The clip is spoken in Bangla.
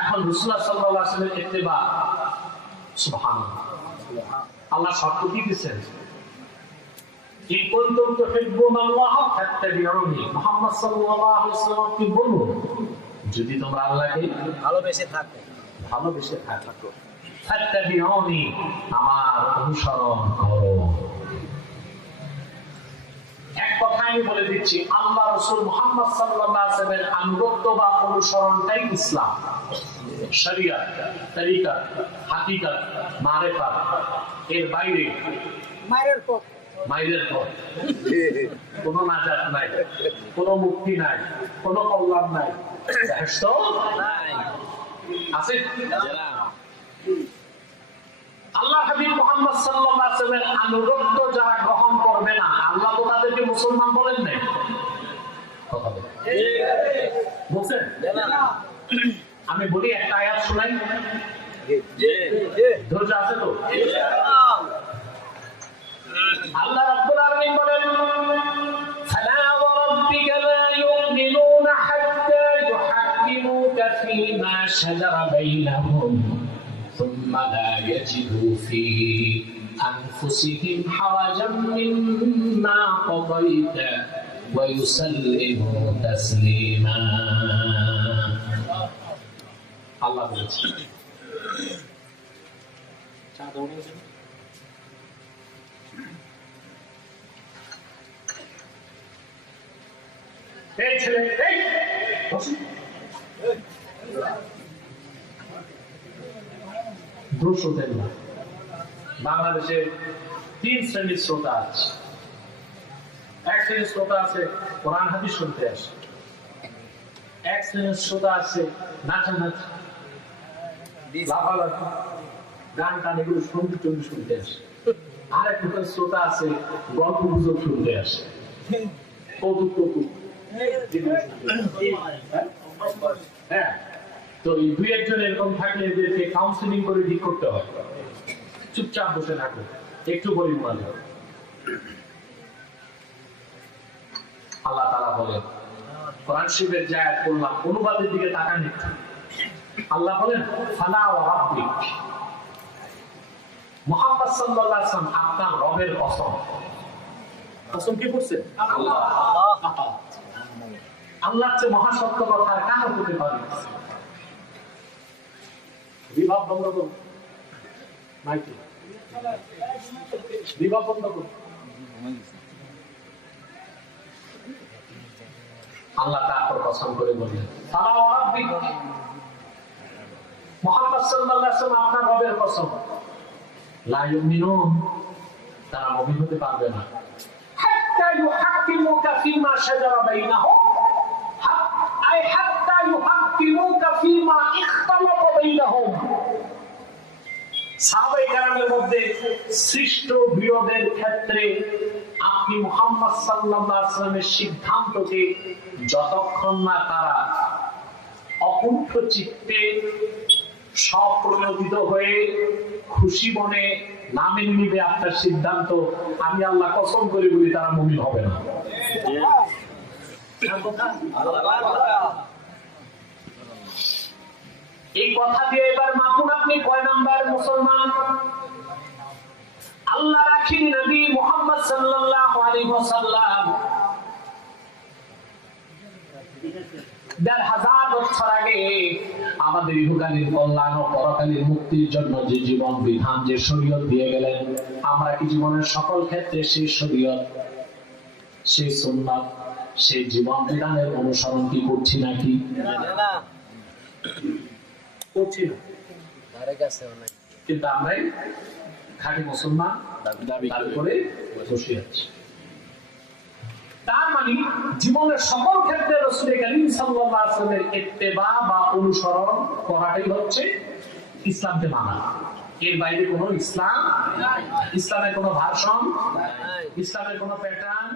এখন রাসূলুল্লাহ সাল্লাল্লাহু আলাইহি ওয়াসাল্লামের ইত্তেবা, সুবহানাল্লাহ, আল্লাহ শর্ত কি দিয়েছেন? ইন কুনতুম তুহিব্বুনাল্লাহ ফাত্তাবিউনি, মুহাম্মদ সাল্লাল্লাহু আলাইহি ওয়াসাল্লাম কি বলুন, যদি তোমরা আল্লাহকে ভালোবেসে থাকো ফাত্তাবিউনি, আমার অনুসরণ করো। এক কথা আমি বলে দিচ্ছি, আল্লাহ রাসূল মুহাম্মদ সাল্লাল্লাহু আলাইহি ওয়াসাল্লামের আনুগত্য বা অনুসরণটাই ইসলাম। শরিয়ত, তরিকা, হাকিকত, মারিফাত, এর বাইরে মায়ের পথ কোন নাজাত নাই, কোন মুক্তি নাই, কোন কল্যাণ নাই, বেহেশত আছে। আল্লাহ হাবিব মুহাম্মদ সাল্লাল্লাহু আলাইহি ওয়াসাল্লামের আনুগত্য যারা গ্রহণ করবে না, আল্লাহ তো তাদেরকে মুসলমান বলেন নাই। কথা বলছেন? আমি বলি একটা আয়াত শোনাই, ধৈর্য আছে তো? আল্লাহ রাব্বুল আলামিন বলেন, ফালা ওয়া রাব্বিকা লা ইউমিনুনা হাত্তা ইউহাক্কিমুকা ফীমা শাজারা বাইনাহুম সুম্মা লা ইয়াজিদু ফী আনফুসিহিম হারাজাম মিম্মা কাদাইতা ওয়া ইউসাল্লিমু তাসলিমা। আল্লাহ বলেছেন, বাংলাদেশে 3 শ্রেণীর শ্রোতা আছে। এক শ্রেণীর শ্রোতা আছে কোরআন হাদিস শুনতে আসে, এক শ্রেণীর শ্রোতা আছে নাচানাচি, লাফালাফি, গান টান এগুলো সঙ্গীত শুনতে আসে, আর এক প্রকার শ্রোতা আছে গল্প গুজব শুনতে আসে, কৌতুক। হ্যাঁ, তো এই 2-1 জন এরকম থাকলে এদেরকে কাউন্সিলিং করে ঠিক করতে হয়। চুপচাপ বসে থাকো, একটু পরিমাণ। আল্লাহ তাআলা বলেন, কোরআন শরীফের যে আয়াত পড়লাম অনুবাদের দিকে তাকান একটু। আল্লাহ বলেন, ফালা ওয়া রাব্বিক, মুহাম্মদ সাল্লাল্লাহু আলাইহি ওয়াসাল্লাম আপনার রবের কসম। কসম কি করছে? আল্লাহ। আল্লাহর চেয়ে মহাসত্য কথা কার হতে পারে? বিভাগ বন্ধ করুন, মাইকে বিভাগ বন্ধ করুন। আল্লাহ তারপর কসম করে বললেন, ফালা ওয়া রাব্বিক, মুহাম্মদ সাল্লাল্লাহু আলাইহি ওয়াসাল্লাম আপনার রবের কসম, লা ইউমিনুন, তারা মুমিন হতে পারবে না, হাত্তা ইউহাক্কিমুকা ফীমা শাজারা বাইনাহুম, আই হাত্তা ইউহাক্কিমুকা ফীমা ইখতালাতা বাইনাহুম। সাহাবায়ে কেরামের মধ্যে সৃষ্ট বিরোধের ক্ষেত্রে আপনি মুহাম্মদ সাল্লাল্লাহু আলাইহি ওয়াসাল্লামের সিদ্ধান্তকে যতক্ষণ না তারা অকুণ্ঠ চিত্তে স্বপ্রণোদিত হয়ে খুশি মনে না মেনে নিবে আপনার সিদ্ধান্ত, আমি আল্লাহ কসম করে বলি তারা মুমিন হবে না। এই কথা দিয়ে এবার মাপুন, আপনি কয় নাম্বার মুসলমান? আল্লাহ রাখেন নবী মুহাম্মদ সাল্লাল্লাহু আলাইহি ওয়াসাল্লাম ১,৫০০ বছর আগে আমাদের ইহকালীন কল্যাণ ও পরকালীন মুক্তির জন্য যে জীবন বিধান, যে শরীয়ত দিয়ে গেলেন, আমরা কি জীবনের সকল ক্ষেত্রে সেই শরীয়ত, সেই সুন্নাত, সেই জীবন বিধানের অনুসরণ কি করছি নাকি? করছি না, কিন্তু আমরাই খাঁটি মুসলমান দাবি করে বসে আছি। তার মানে জীবনের সকল ক্ষেত্রে রাসূল কারীম সাল্লাল্লাহু আলাইহি ওয়াসাল্লামের ইত্তেবা বা অনুসরণ করাটাই হচ্ছে ইসলামকে মানা। এর বাইরে কোনো ইসলাম নাই, ইসলামের কোনো ভার্সন, ইসলামের কোনো প্যাটার্ন